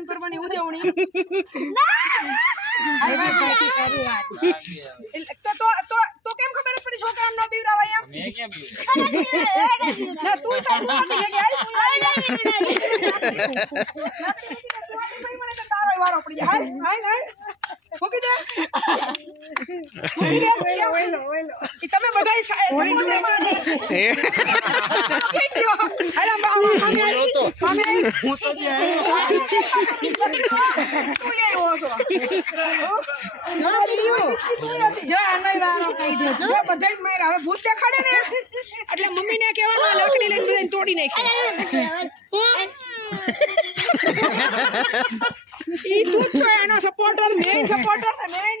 પાવન પર્વની ઉજવણી તો તો તો તો કેમ ખબર પડી છોકરાને ન બીવડાવાય એમ મેં ક્યાં પીવું ના તું સાહેબ તું નથી મને તો તારો વારો પડી જાય મૂકી દે ઈ તમે બધાય ને ભૂત દેખાડે ને એટલે મમ્મીને કહેવાનું આ લાકડી લઈને તોડી નાખી ઈ તું છો એનો સપોર્ટર મેઇન સપોર્ટર ને મેઇન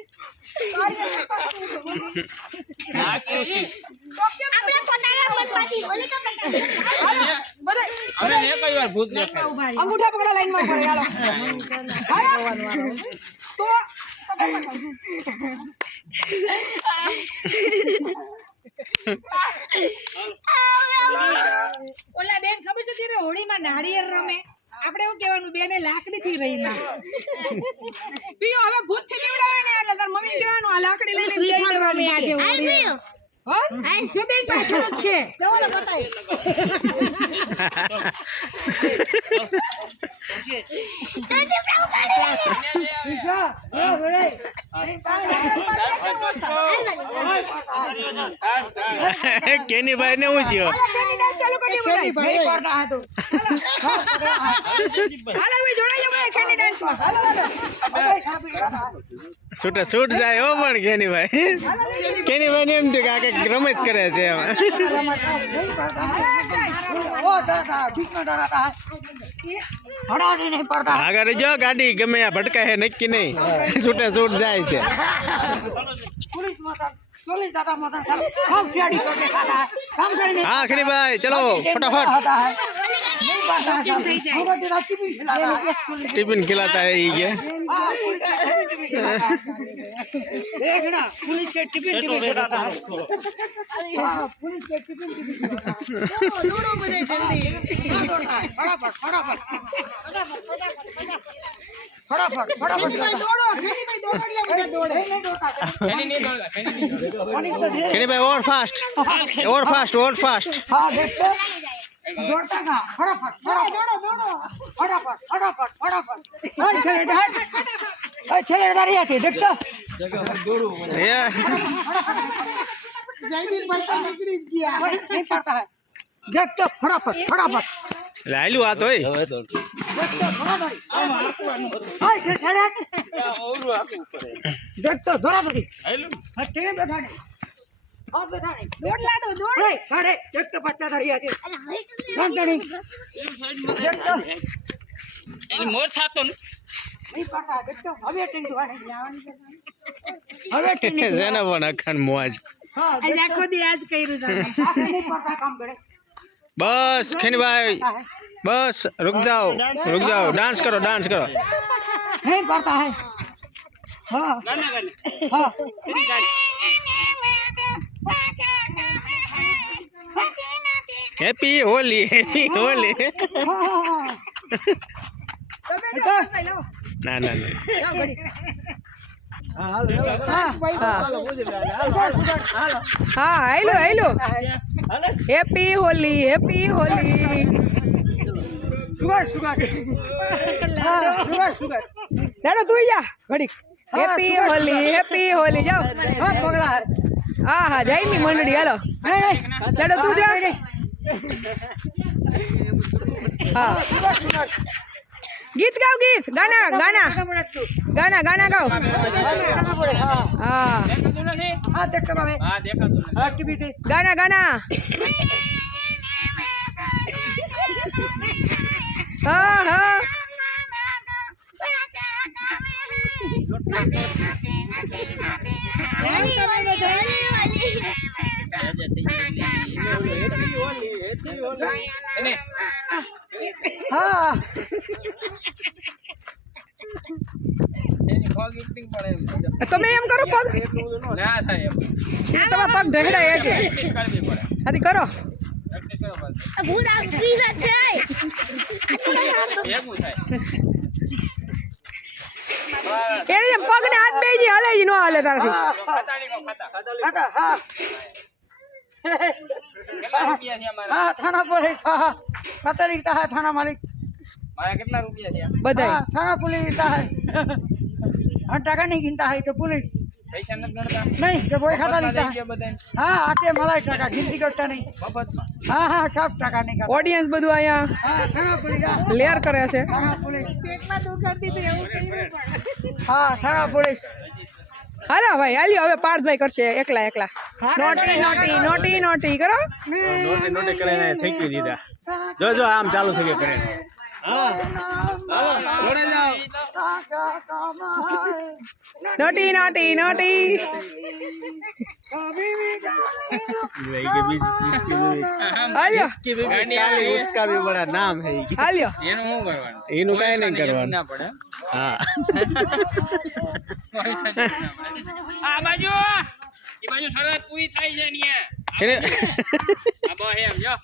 મેં કઈ વાર ભૂત દેખાય? અંગૂઠા પકડો લાઈનમાં પડે હાલો. હાલો. તો ઓલા બેન ખબર છે ત્યારે હોળીમાં નાળિયેર રમે? આપણે એવું કહેવાનું બેને લાકડી થી રહી ના પીઓ હવે ભૂતથી નીવડાવે ને એટલે તાર મમ્મી કહેવાનું આ લાકડી લઈને આજે હોળી. હો? પાછળ જ છે. જવો બતાય. કેની ભાઈ ને હું થયો? બેની ડાન્સ ચાલુ કરી દે બધાય. હાલો હવે જોડાઈ જાવ બધા ખેની ડાન્સમાં હાલો હાલો. છૂટા છૂટ જાય હો પણ કેની ભાઈ કેની ભાઈ ને એમ થયું કે આ રમત કરે છે એમ. આગળ જો ગાડી ગમે ભટકાય નક્કી નહીં. છૂટે છૂટ જાય છે. चोली दादा मदन खाल हम सियाड़ी को देखा था काम करने हाँ भाई चलो फटाफट टिफ़िन खिलाता है ये देखना पुलिस के टिफ़िन खिलाता है पुलिस के टिफ़िन टिफ़िन लूडो मुझे जल्दी फटाफट फटाफट भाई और फास्ट और फास्ट और फास्ट दौड़ता था फटाफट दौड़ो दौड़ो फटाफट फटाफट फटाफट खेले खेले दारिया थी देखता दौड़ो जय दिन भाई का निकल गया। नहीं पता है। ગેટ તો ફટાફટ. ફટાફટ લાયલું આ તોય હવે તો ગેટ તો ધોરાધોરી. હટકે બેઠા નહીં મોર થતો ને. હવે જેને પણ અખાન મોજ આખો દી આજ કર્યું કામ કરે. બસ ખીનભાઈ બસ રૂક જાઓ રૂક જાઓ. ડાન્સ કરો ડાન્સ કરો. Happy Holi happy Holi. ના ના ના. હા hello hello happy Holi happy Holi sugar sugar sugar દાડો તું જા ઘડીક હેપી હોલી હેપી હોલી જાઓ. હા પગલા હા હા જય ની મંડળી હાલો. દાડો તું જા. હા गीत गाओ गीत गाना गाना गाना गाना। गाओ। गाना गाना हाँ। તમે એમ કરો પગ. ના થાય એમ તમારા પગ ઢગડાય છે આથી કરો. ભૂત આ ભૂત છે. ભેગું થાય. એની પગ ને હાથ બે જી હલે જ ન હાલે તારથી. ખાતા. હા. કેટલા રૂપિયા છે અમારા? હા થાણા પોલીસ હા હા ખાતાલી તા થાના માલિક. મારા કેટલા રૂપિયા છે? બધાય. થાણા પોલીસ ટકા નહીં ગીનતા હોય તો પોલીસ. પૈસા નથી ગણતા? નહીં તો કોઈ ખાતા બધાને. હા આતે મલાઈ ટકા ગિનતી કરતા નહીં. મફતમાં? હા હા સાફ ટકા નહીં ઓડિયન્સ બધું અહીંયા લેર કરે છે. એવું કહ્યું હા સારા પોલીસ. હાલો ભાઈ હાલ્યો હવે પાર્થભાઈ કરશે એકલા એકલા. નોટી નોટી નોટી નોટી કરો. નોટી નોટે કરીને થેંકી દીધા. જો જો આમ ચાલુ થઈ ગયું કરીને. નોટી નોટી નોટી ये कि बीच इसकी भी હાલ્યો इसकी भी काली उसका भी बड़ा नाम है ये હાલ્યો એનું શું કરવાનું એનું કાંઈ નહીં પૈસાની જરૂર કરવાનું ના પડે હા પૈસાની જરૂર ના પડે. આ બાજુ એ બાજુ શરત પૂરી થાય છે ને એને આ બસ એમ જો હા,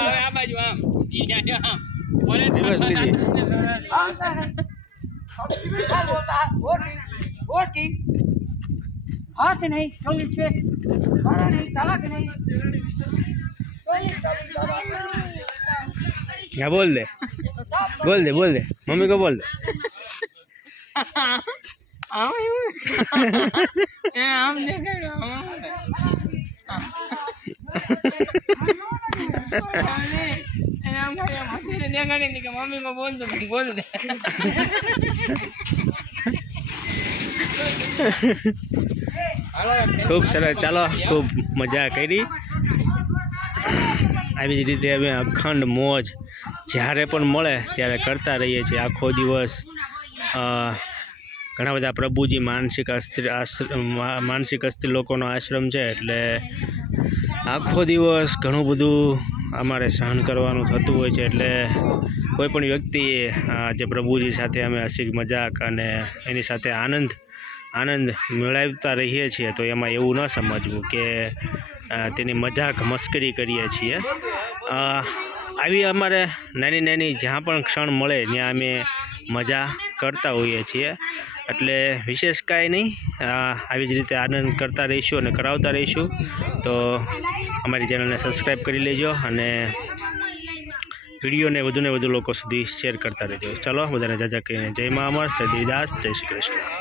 હવે આ બાજુ આમ ઈ જ્યાં જો આમ બોલે દિવસ લીધી હાથ નહીં ચોવીસ પે મારા નહીં તલાક નહીં. ના બોલ દે. બોલ દે બોલ દે. મમ્મી કો બોલ દે. આમ દેખાડો ખૂબ સરસ. ચાલો, ખૂબ મજા કરી. આવી જ રીતે અમે અખંડ મોજ જ્યારે પણ મળે ત્યારે કરતા રહીએ છીએ. આખો દિવસ ઘણા બધા પ્રભુજી માનસિક માનસિક અસ્થિર લોકોનો આશ્રમ છે. એટલે આખો દિવસ ઘણું બધું અમારે સહન કરવાનું થતું હોય છે એટલે કોઈ પણ વ્યક્તિ જે પ્રભુજી સાથે અમે હસી મજાક અને એની સાથે આનંદ આનંદ મેળવતા રહીએ છીએ, તો એમાં એવું ન સમજવું કે તેની મજાક મસ્કરી કરીએ છીએ. આવી અમારે નાની નાની જ્યાં પણ ક્ષણ મળે, ત્યાં અમે મજા કરતા હોઈએ છીએ. એટલે વિશેષ કાંઈ નહીં. આવી જ રીતે આનંદ કરતા રહીશું અને કરાવતા રહીશું. તો અમારી ચેનલને સબસ્ક્રાઈબ કરી લેજો અને વિડીયોને વધુને વધુ લોકો સુધી શેર કરતા રહેજો. ચાલો, બધાને જાજા કહીને જય મા અમર સદીદાસ જય શ્રી કૃષ્ણ.